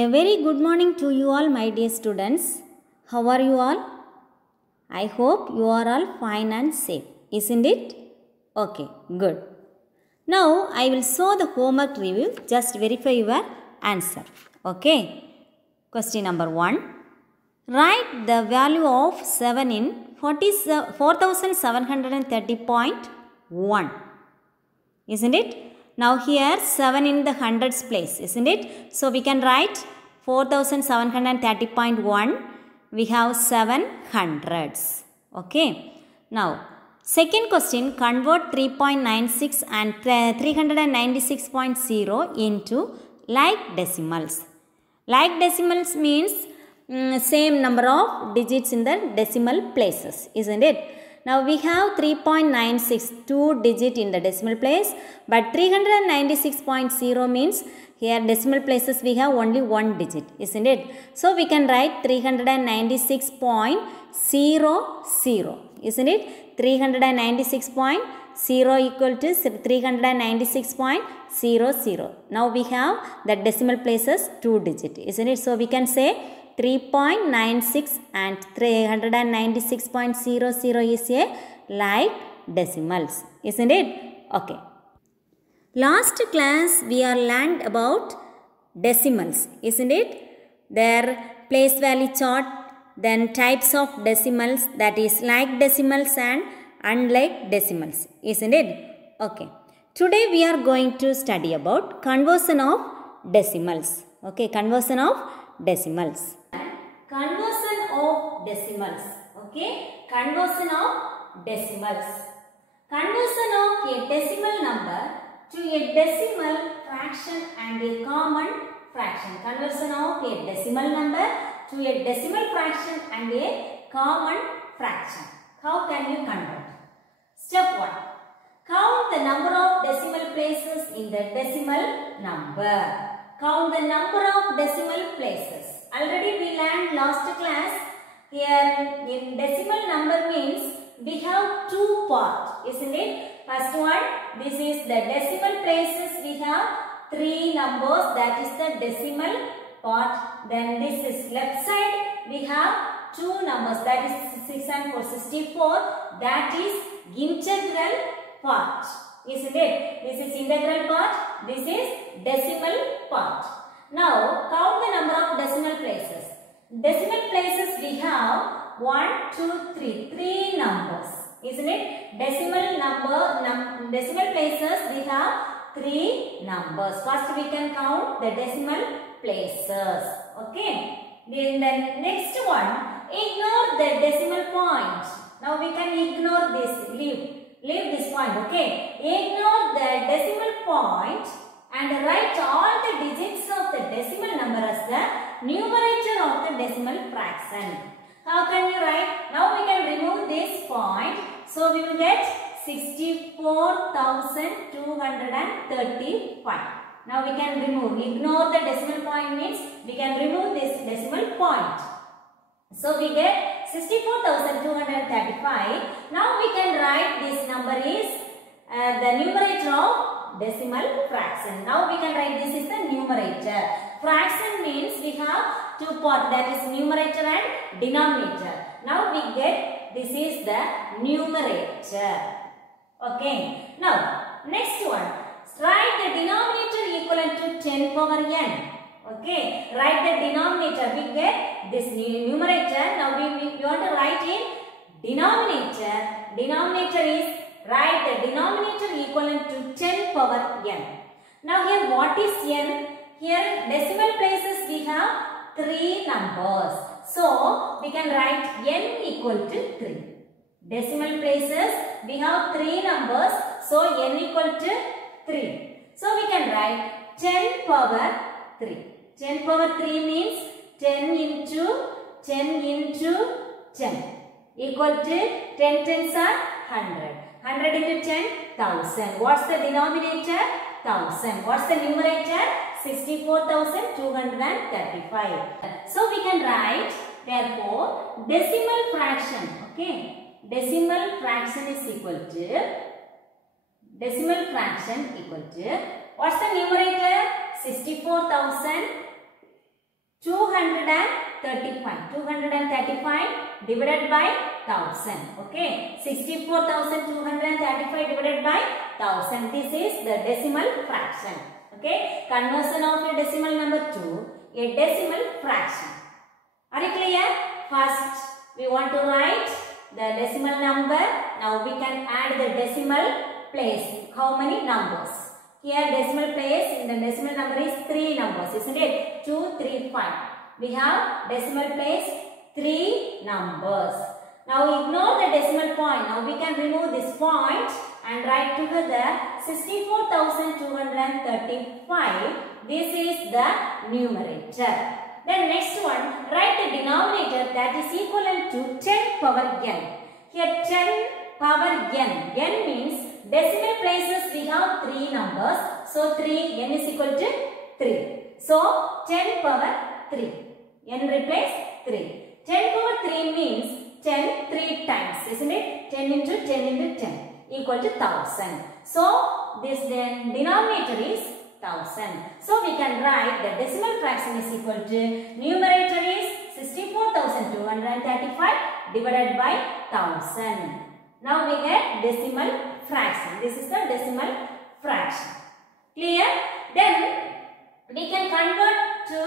A very good morning to you all, my dear students. How are you all? I hope you are all fine and safe, isn't it? Okay, good. Now I will show the homework review. Just verify your answer. Okay. Question number 1. Write the value of 7 in 4730.1. Isn't it? Now here 7 in the hundreds place, isn't it? So we can write 4730.1. We have 7 hundreds. Okay. Now second question, convert 3.96 and 396.0 into like decimals. Like decimals means same number of digits in the decimal places, isn't it? Now we have 3.96, 2 digit in the decimal place, but 396.0 means here decimal places we have only 1 digit, isn't it? So we can write 396.00, isn't it? 396.0 equal to 396.00. Now we have the decimal places 2 digit, isn't it? So we can say 3.96 and 396.00 is a like decimals, isn't it? Okay. Last class we are learned about decimals, isn't it? Their place value chart, then types of decimals, that is like decimals and unlike decimals, isn't it? Okay. Today we are going to study about conversion of decimals. Okay, conversion of decimals. Conversion of decimals. Okay, conversion of decimals. Conversion of a decimal number to a decimal fraction and a common fraction. Conversion of a decimal number to a decimal fraction and a common fraction. How can you convert? Step 1. Count the number of decimal places in the decimal number. Count the number of decimal places. Already we learned last class. Here in decimal number means we have 2 parts, isn't it? First one, this is the decimal places. We have 3 numbers, that is the decimal part. Then this is left side. We have 2 numbers, that is 6 and 4, 64. That is integral part, isn't it? This is integral part. This is decimal part. Now count the number of decimal places. Decimal places we have 1, 2, 3. 3 numbers, isn't it? Decimal places we have 3 numbers. First we can count the decimal places. Okay. Then the next one, ignore the decimal point. Now we can ignore this. Leave this point. Okay. Ignore the decimal point and write all the digits of the decimal number as the numerator of the decimal fraction. How can you write? Now we can remove this point. So we will get 64,235. Now we can remove. Ignore the decimal point means we can remove this decimal point. So we get 64,235. Now we can write this number is the numerator of decimal fraction. Now we can write this is the numerator. Fraction means we have 2 parts, that is numerator and denominator. Now we get this is the numerator. Okay. Now next one, write the denominator equivalent to 10 power n. Okay. Write the denominator. We get this numerator. Now we want to write in denominator. Denominator is, write the denominator equivalent to 10 power n. Now here what is n? Here decimal places we have 3 numbers. So we can write n equal to 3. Decimal places we have 3 numbers. So n equal to 3. So we can write 10 power 3. 10 power 3 means 10 into 10 into 10 equal to 10 tens are 100. 100 into 10, 1000. What's the denominator? 1000. What's the numerator? 64,235. So we can write, therefore, decimal fraction. Okay. Decimal fraction is equal to, what's the numerator? 64,000 235. 235 divided by 1000. Okay. 64,235 divided by 1000. This is the decimal fraction. Okay. Conversion of a decimal number to a decimal fraction. Are you clear? First, we want to write the decimal number. Now we can add the decimal place. How many numbers? Here decimal place in the decimal number is 3 numbers, isn't it? 2, 3, 5. We have decimal place 3 numbers. Now ignore the decimal point. Now we can remove this point and write together 64,235. This is the numerator. Then next one, write the denominator that is equivalent to 10 power n. Here 10 power n. N means decimal places we have 3 numbers. So 3, n is equal to 3. So 10 power 3. N replace 3. 10 power 3 means 10 3 times, isn't it? 10 into 10 into 10 equal to 1000. So this then denominator is 1000. So we can write the decimal fraction is equal to numerator is 64,235 divided by 1000. Now we get decimal fraction. This is the decimal fraction. Clear? Then we can convert to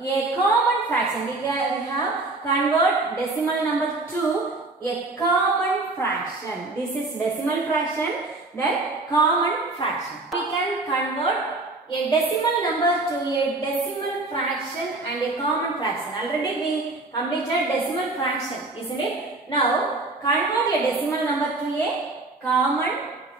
a common fraction. We have convert decimal number to a common fraction. This is decimal fraction, then common fraction. We can convert a decimal number to a decimal fraction and a common fraction. Already we completed decimal fraction, isn't it? Now convert a decimal number to a common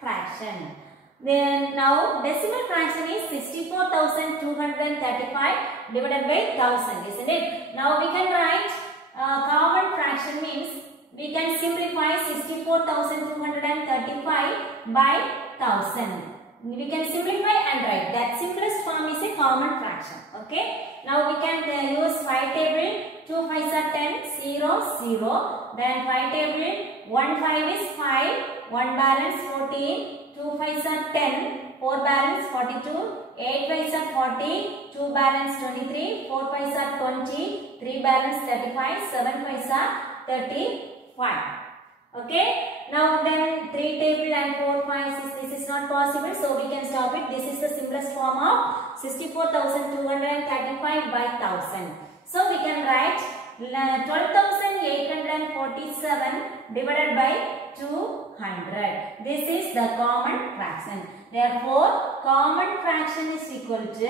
fraction. Then now decimal fraction is 64,235 divided by 1000, isn't it? Now we can write common fraction means we can simplify 64,235 by 1000. We can simplify and write that simplest form is a common fraction. Okay. Now we can use 5 table. 2 5s are 10, 0, 0. Then 5 table. 1 5 is 5. 1 balance 14. 2 5s are 10. 4 balance 42. 8 5s are 40. 2 balance 23. 4 5s are 20. 3 balance 35. 7 5s are 35. Okay. Now then 3 table and 4 5s, this is not possible. So we can stop it. This is the simplest form of 64,235 by 1000. So we can write 12,847 divided by 200. This is the common fraction. Therefore, common fraction is equal to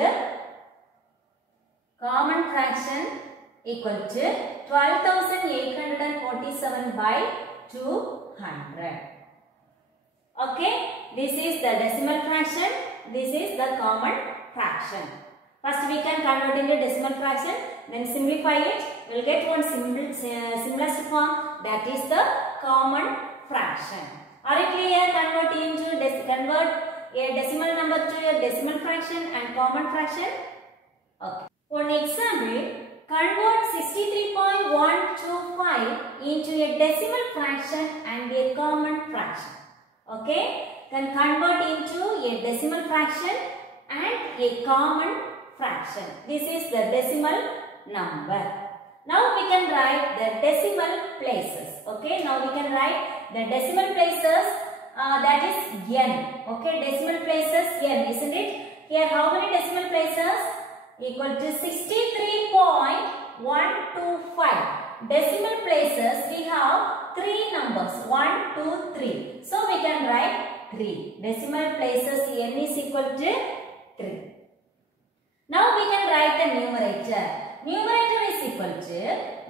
12,847 by 200. Okay, this is the decimal fraction. This is the common fraction. First we can convert into decimal fraction, then simplify it. We will get one simplest form, that is the common fraction. Are you clear? Convert a decimal number to a decimal fraction and common fraction. Okay. For example, convert 63.125 into a decimal fraction and a common fraction. Okay. Then convert into a decimal fraction and a common fraction. This is the decimal number. Now we can write the decimal places. Okay. Now we can write the decimal places, that is n. Okay. Decimal places n, isn't it? Here how many decimal places? Equal to 63.125. Decimal places we have 3 numbers, 1, 2, 3. So we can write 3. Decimal places n is equal to 3. Now we can write the numerator. Numerator is equal to,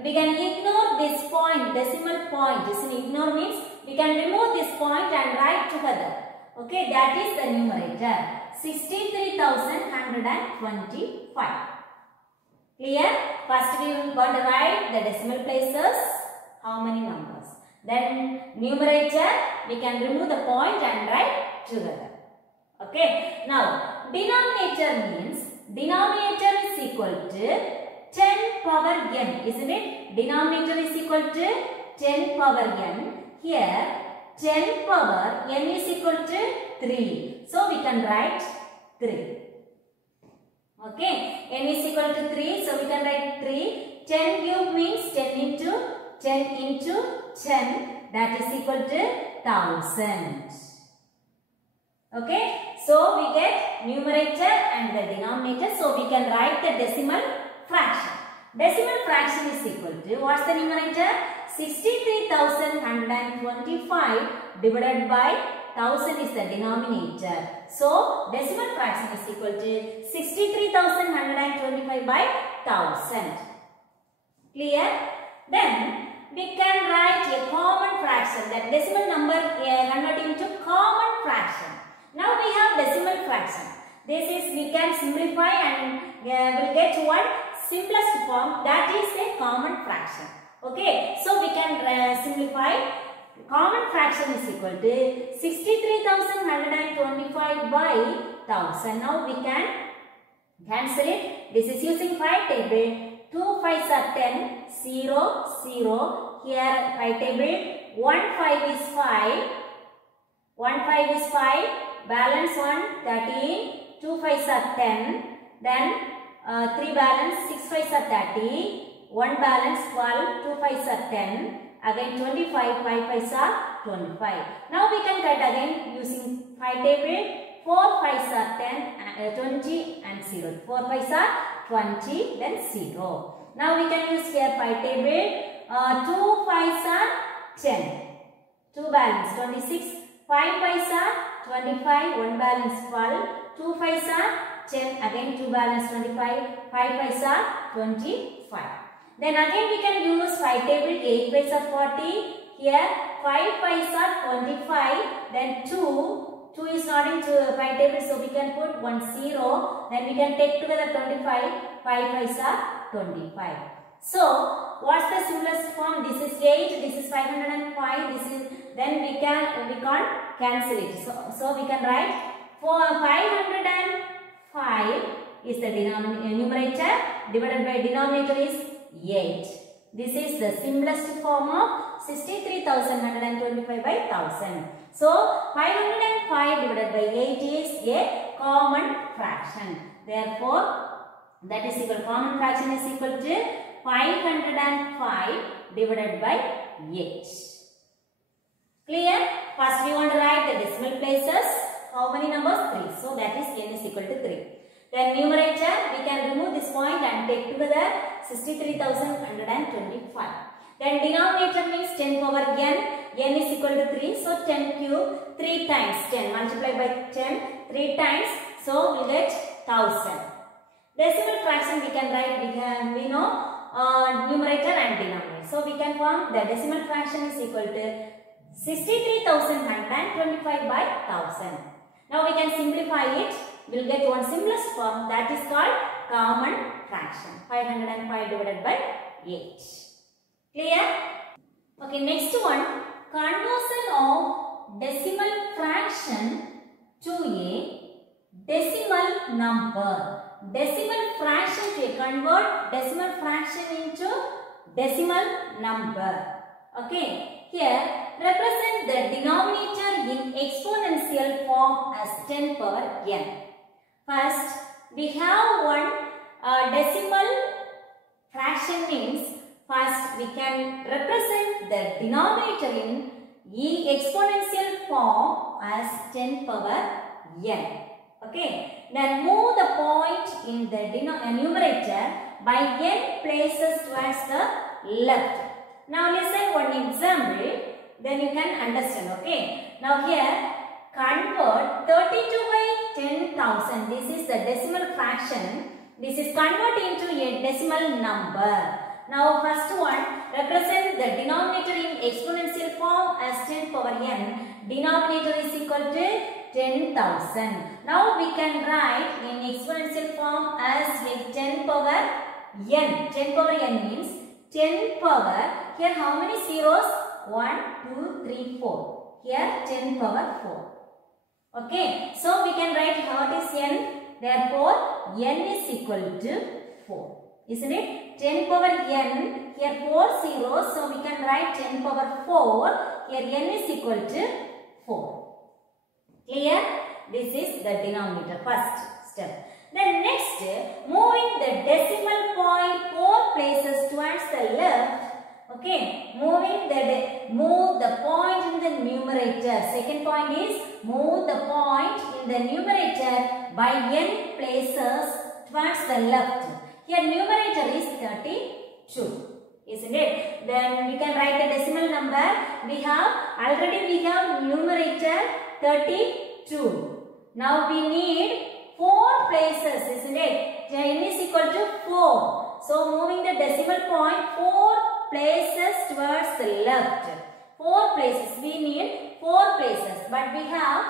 we can ignore this point, decimal point. Ignore means we can remove this point and write together. Okay, that is the numerator. 63,125. Clear? First we will going to write the decimal places, how many numbers. Then numerator, we can remove the point and write together. Okay. Now denominator means, denominator is equal to 10 power n, isn't it? Denominator is equal to 10 power n. Here 10 power n is equal to 3. So we can write 3. Okay, n is equal to 3, so we can write 3. 10 cube means 10 into 10, that is equal to 1000. Okay, so we get numerator and the denominator, so we can write the decimal fraction. Decimal fraction is equal to, what's the numerator? 63,125 divided by 1000 is the denominator. So, decimal fraction is equal to 63,125 by 1000. Clear? Then, we can write a common fraction, that decimal number converted into common fraction. Now, we have decimal fraction. This is, we can simplify and will get one simplest form, that is a common fraction. Okay, so we can simplify. Common fraction is equal to 63,125 by 1000. Now we can cancel it. This is using 5 table. 2 5s are 10, 0, 0. Here 5 table. 1 5 is 5. 1 5 is 5. Balance 1, 13. 2 5s are 10. Then 3 balance, 6 5s are 30. 1 balance 12, 2 5s are 10. Again 25, 5 5s are 25. Now we can cut again using 5 table. 4 5s are 10, 20 and 0. 4 5s are 20, then 0. Now we can use here 5 table. 2 5s are 10. 2 balance 26. 5 5s are 25. 1 balance 12. 2 5s are 10. Again 2 balance 25. 5 5s are 25. Then again we can use 5 table. 8 5s are 40. Here 5 5s are 25. Then 2 is not into 5 table, so we can put 1 0. Then we can take together 25. 5 5s are 25. So what's the simplest form? This is 8. This is 505. This is, then we can't cancel it. So we can write 505 is the numerator, divided by denominator is 8. This is the simplest form of 63,125 by 1000. So 505 divided by 8 is a common fraction. Therefore, that is equal, common fraction is equal to 505 divided by 8. Clear? First we want to write the decimal places. How many numbers? 3. So that is n is equal to 3. Then numerator, we can remove this point and take together 63,125. Then denominator means 10 power n. N is equal to 3. So 10 cube, 3 times 10 multiplied by 10, 3 times. So we get 1000. Decimal fraction we can write, we know numerator and denominator. So we can form the decimal fraction is equal to 63,125 by 1000. Now we can simplify it. We will get one simplest form, that is called common fraction. 505 divided by 8. Clear? Okay, next one. Conversion of decimal fraction to a decimal number. Decimal fraction to convert decimal fraction into decimal number. Okay. Here, represent the denominator in exponential form as 10 power n. First, we have one decimal fraction means, first we can represent the denominator in exponential form as 10 power n. Okay. Then move the point in the numerator by n places towards the left. Now listen one example, then you can understand. Okay. Now here, convert 32 by 10,000. This is the decimal fraction. This is converted into a decimal number. Now first one, represent the denominator in exponential form as 10 power n. Denominator is equal to 10,000. Now we can write in exponential form as with 10 power n. 10 power n means 10 power, here how many zeros? 1, 2, 3, 4. Here 10 power 4. Okay, so we can write what is n. Therefore, n is equal to 4. Isn't it? 10 power n, here 4 zeros, so we can write 10 power 4. Here n is equal to 4. Clear? This is the denominator, first step. Then next, moving the decimal point 4 places towards the left. Okay, move the point in the numerator. Second point is move the point in the numerator by n places towards the left. Here numerator is 32, isn't it? Then we can write the decimal number. We have numerator 32. Now we need 4 places, isn't it? N is equal to 4. So moving the decimal point 4 places towards the left. 4 places. We need 4 places. But we have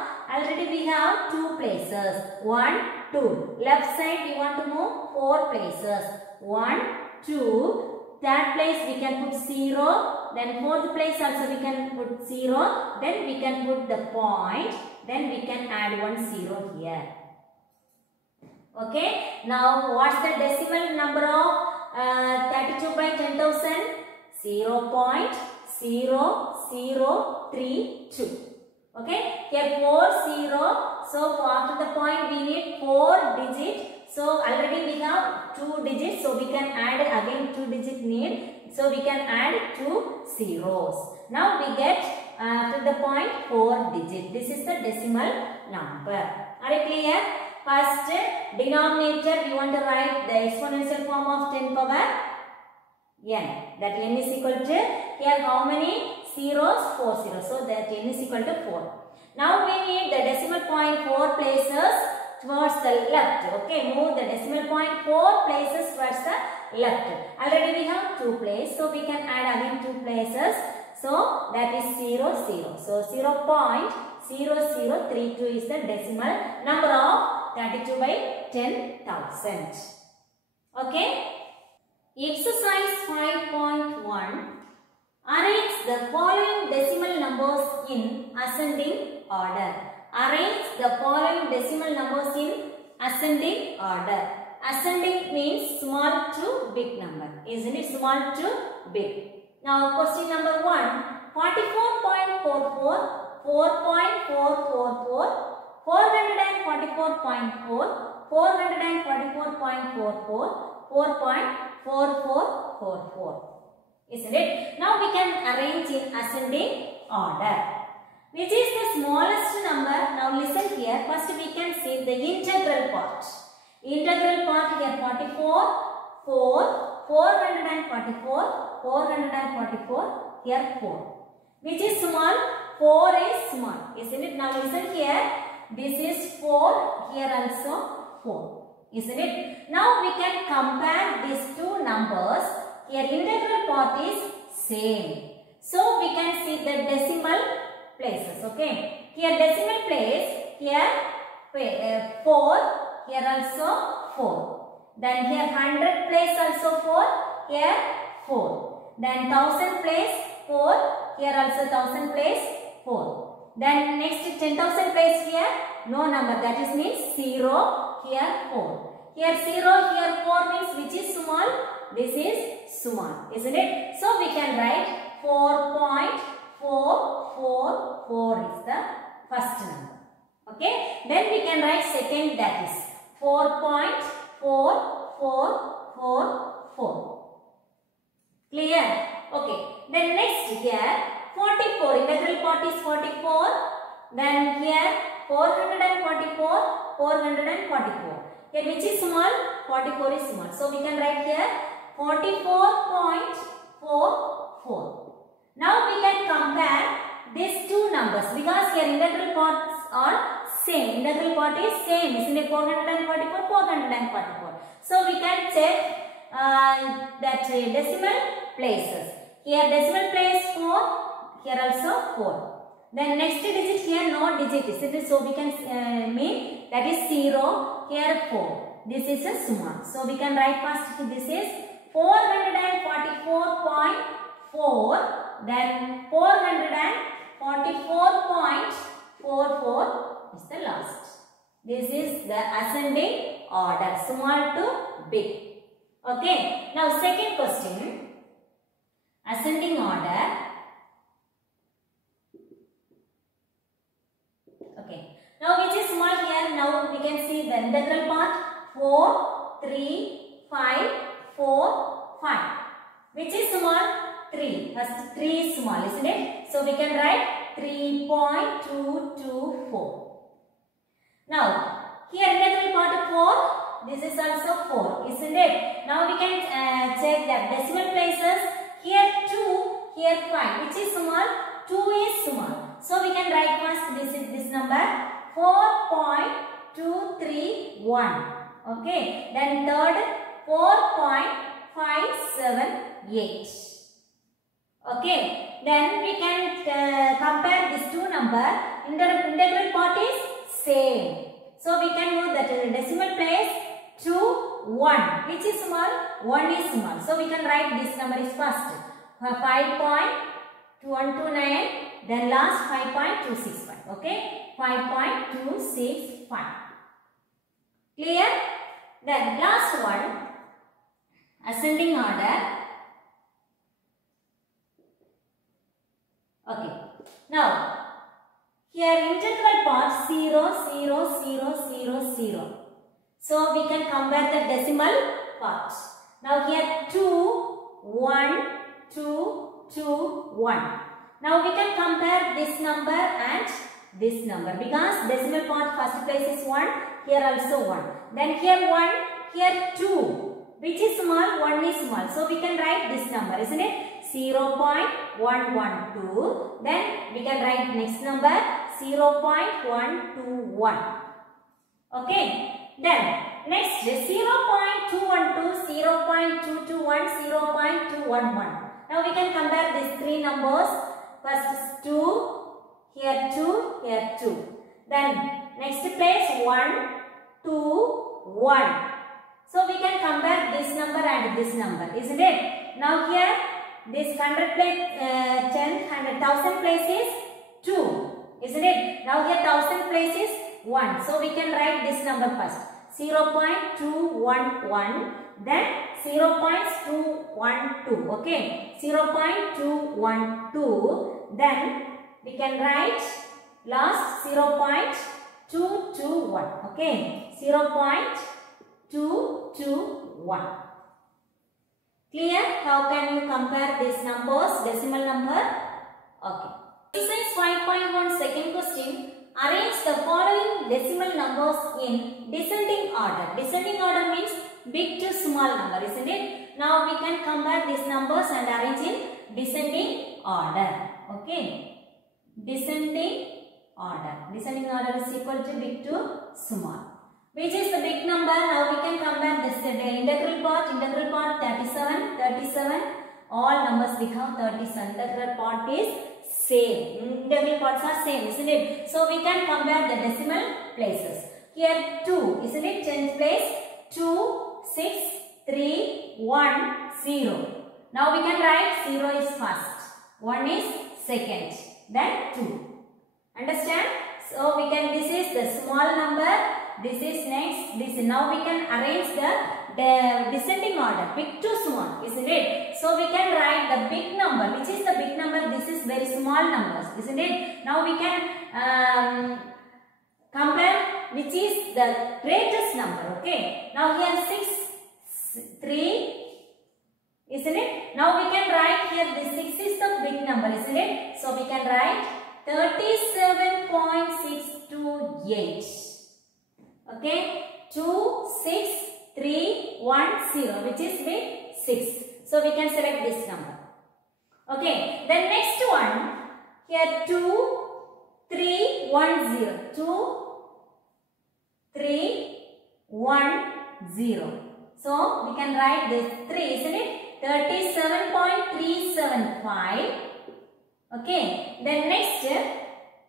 2 places. 1, 2. Left side we want to move 4 places. 1, 2. Third place we can put 0. Then fourth place also we can put 0. Then we can put the point. Then we can add 1 0 here. Okay. Now what's the decimal number of 32 by 10,000? 0.0032. Okay. Here 40. So after the point we need 4 digits. So already we have 2 digits. So we can add again 2 digit need. So we can add 2 zeros. Now we get after the point 4 digit. This is the decimal number. Are you clear? First denominator we want to write the exponential form of 10 power n. That n is equal to, here how many zeros? 4 zeros. So that n is equal to 4. Now we need the decimal point 4 places towards the left. Okay, move the decimal point 4 places towards the left. Already we have 2 places. So we can add again 2 places. So that is 0, 0. So 0.0032 is the decimal number of 32 by 10,000. Okay. Exercise 5.1. Arrange the following decimal numbers in ascending order. Arrange the following decimal numbers in ascending order. Ascending means small to big number. Isn't it? Small to big. Now question number 1. 44.44, 4.444, 444.4, 444.44, 4.4444. Isn't it? Now we can arrange in ascending order. Which is the smallest number? Now listen here. First we can see the integral part. Integral part here 44, 4, 444, 444, here 4. Which is small? 4 is small. Isn't it? Now listen here. This is 4, here also 4. Isn't it? Now we can compare these two numbers. Here integral part is same. So we can see the decimal places. Okay. Here decimal place. Here 4. Here also 4. Then here 100 place also 4. Here 4. Then 1000 place 4. Here also 1000 place 4. Then next 10,000 place here. No number. That is means 0. Here 4. Here 0, here 4 means which is small? This is small, isn't it? So we can write 4.444 is the first number. Okay. Then we can write second, that is 4.4444. Clear? Okay. Then next here 44. Integral part is 44. Then here 444, 444. Here which is small? 44 is small. So we can write here 44.44. Now we can compare these two numbers because here integral parts are same. Integral part is same. Isn't it? 444, 444. So we can check that decimal places. Here decimal place 4. Here also 4. Then next digit here no digit is it? So we can mean that is 0. Here 4. This is a small. So we can write first this is 444.4. Then 444.44 is the last. This is the ascending order. Small to big. Okay. Now second question. Ascending order. Okay. Now which is small here? Now we can see the integral part 4, 3, 5, 4, 5. Which is small? 3. First 3 is small, isn't it? So we can write 3.224. Now, here integral part of 4, this is also 4, isn't it? Now we can check that decimal places. Here 2, here 5. Which is small? 2 is small. So we can write first this number 4.231. Okay. Then third 4.578. Okay. Then we can compare these two numbers. Integral part is same. So we can move that in the decimal place to 1. Which is small? 1 is small. So we can write this number is first. 5.129. Then last 5.265. Okay. 5.265. Clear? Then last one. Ascending order. Okay. Now, here integral part 0, 0, 0, 0, 0. So we can compare the decimal part. Now here 2, 1, 2, 2, 1. Now we can compare this number and this number because decimal part first place is 1, here also 1. Then here 1, here 2. Which is small? 1 is small. So we can write this number, isn't it? 0.112. Then we can write next number 0.121. Okay. Then next 0.212, 0.221, 0.211. Now we can compare these three numbers. First is 2, here 2, here 2. Then next place 1, 2, 1. So we can compare this number and this number, isn't it? Now here this 100 place, 10,000 place is 2, isn't it? Now here 1000 place is 1. So we can write this number first. 0.211, then 0.212, okay? 0.212, then we can write last 0.221, okay? 0.221. Clear? How can you compare these numbers, decimal number? Okay. Exercise 5.1 second question. Arrange the following decimal numbers in descending order. Descending order means big to small number, isn't it? Now we can compare these numbers and arrange in descending order. Okay. Descending order. Descending order is equal to big to small. Which is the big number? Now we can compare this integral part 37, 37. All numbers we have 37. Integral part is same. Integral parts are same, isn't it? So we can compare the decimal places. Here 2, isn't it? 10th place 2, 6, 3, 1, 0. Now we can write 0 is first, 1 is second, then 2. Understand? So we can, this is the small number. This is next. This now we can arrange the descending order, big to small, isn't it? So we can write the big number. Which is the big number? This is very small numbers, isn't it? Now we can compare which is the greatest number. Okay. Now here 6, 3, isn't it? Now we can write here this 6 is the big number, isn't it? So we can write 37.628. Okay, 2, 6, 3, 1, 0, which is big 6. So we can select this number. Okay, then next one, here 2, 3, 1, 0. 2, 3, 1, 0. So we can write this 3, isn't it? 37.375. Okay, then next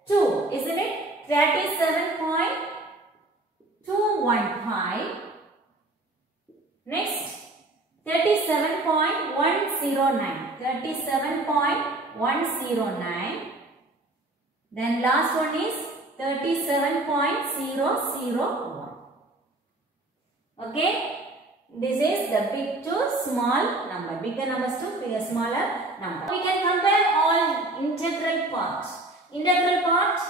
2, isn't it? 37.215. Next 37.109. 37.109. Then last one is 37.001. Okay. This is the big to small number. Bigger numbers to bigger, smaller number. We can compare all integral parts. Integral parts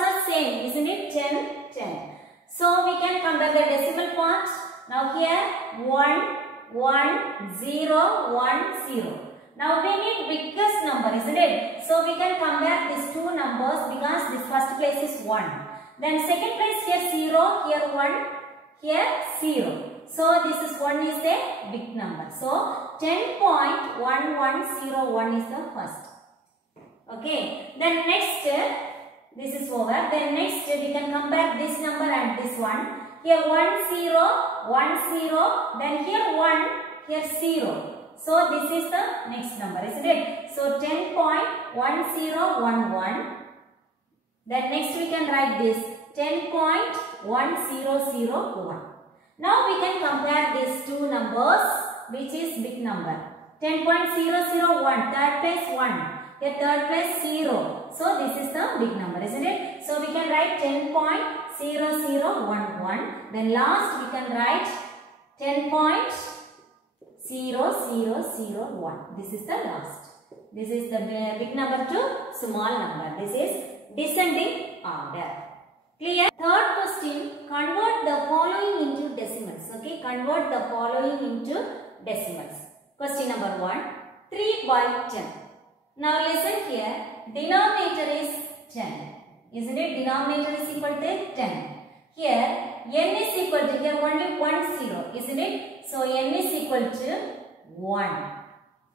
are same, isn't it? 10, 10. So we can compare the decimal part. Now here 1, 1, 0, 1, 0. Now we need biggest number, isn't it? So we can compare these two numbers because this first place is 1. Then second place here 0, here 1, here 0. So this is 1 is a big number. So 10.1101 is the first. Okay. Then next, this is over. Then next we can compare this number and this one. Here 1, 0, 1, 0. Then here 1, here 0. So this is the next number, isn't it? So 10.1011. Then next we can write this 10.1001. Now we can compare these two numbers, which is big number. 10.001, third place 1, the third place 0. So this is the big number, isn't it? So we can write 10.0011. Then last we can write 10.0001. This is the last. This is the big number to small number. This is descending order. Clear? Third question, convert the following into decimals. Okay, convert the following into decimals. Question number 1, 3 by 10. Now listen here, denominator is 10. Isn't it? Denominator is equal to 10. Here, n is equal to, here only 1 0. Isn't it? So n is equal to 1.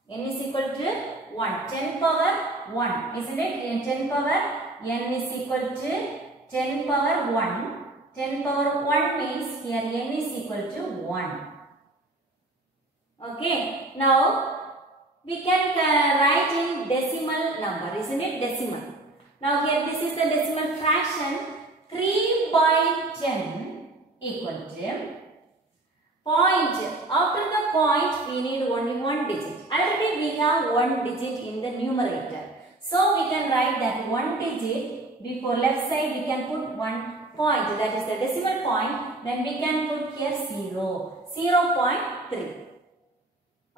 N is equal to 1. 10 power 1. Isn't it? 10 power n is equal to 10 power 1. 10 power 1 means here n is equal to 1. Okay. Now we can write in decimal number. Isn't it? Decimal. Now here this is the decimal fraction. 3 by 10 equal to point. After the point we need only one digit. Already we have one digit in the numerator. So we can write that one digit. Before left side we can put one point, that is the decimal point. Then we can put here 0. 0.3.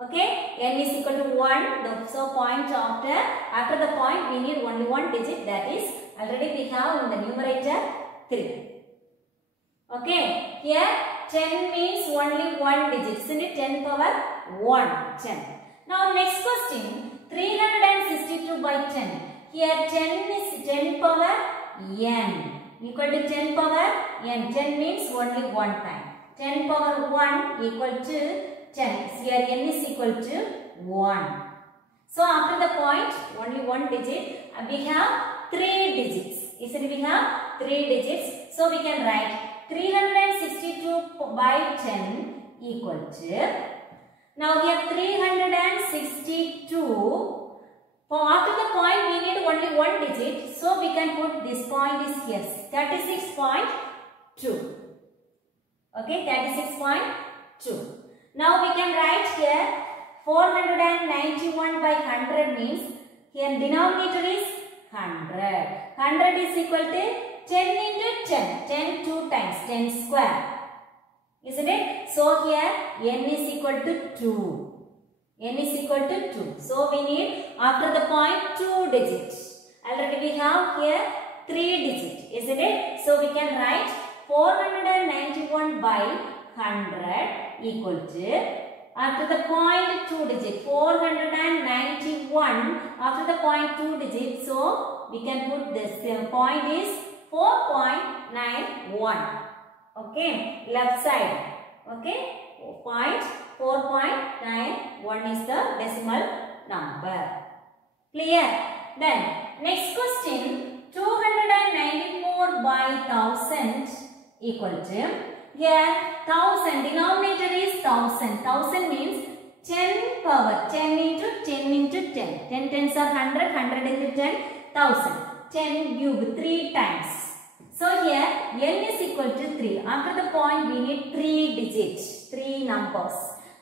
Okay, n is equal to 1. So point after the point we need only one digit, that is already we have in the numerator 3. Okay, here 10 means only one digit, isn't it? 10 power 1, 10. Now next question, 362 by 10. Here 10 is 10 power n equal to 10 power n. 10 means only one time. 10 power 1 equal to 10. Here n is equal to 1. So after the point only one digit, we have 3 digits. Isn't it? We have 3 digits. So we can write 362 by 10 equal to, now here 362. After the point we need only one digit, so we can put this point is here 36.2. Okay, 36.2. Now we can write here 491 by 100 means here denominator is 100. 100 is equal to 10 into 10. 10 2 times 10 square. Isn't it? So here n is equal to 2. N is equal to 2. So we need after the point 2 digits. Already we have here 3 digits. Isn't it? So we can write 491 by 100 equal to, after the point 2 digit, 491 after the point 2 digit. So we can put this point is 4.91. Okay, left side. Okay, point 4.91 is the decimal number. Clear? Then next question, 294 by 1000 equal to, here 1000 denominator is 1000. 1000 means 10 power 10 into 10 into 10. 10 tens are 100. 100 into 10, 1000. 10 cube 3 times. So here n is equal to 3. After the point we need 3 digits, 3 numbers.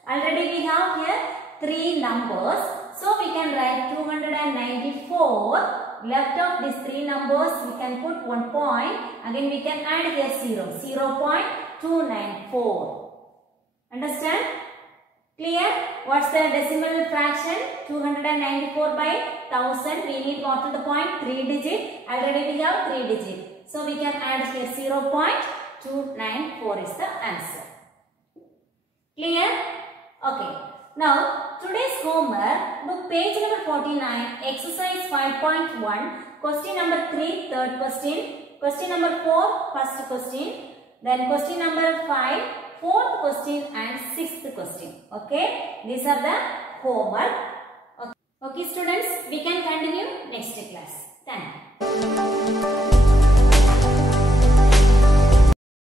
Already we have here 3 numbers. So we can write 294. Left of these 3 numbers we can put 1 point. Again we can add here 0. 0.294. Understand? Clear? What's the decimal fraction? 294 by 1000. We need after the point 3 digit. Already we have 3 digit. So we can add here 0.294. 294 is the answer. Clear? Okay. Now, today's homework, book page number 49, exercise 5.1, question number 3, third question, question number 4, first question, then question number 5, fourth question and sixth question. Okay, these are the homework.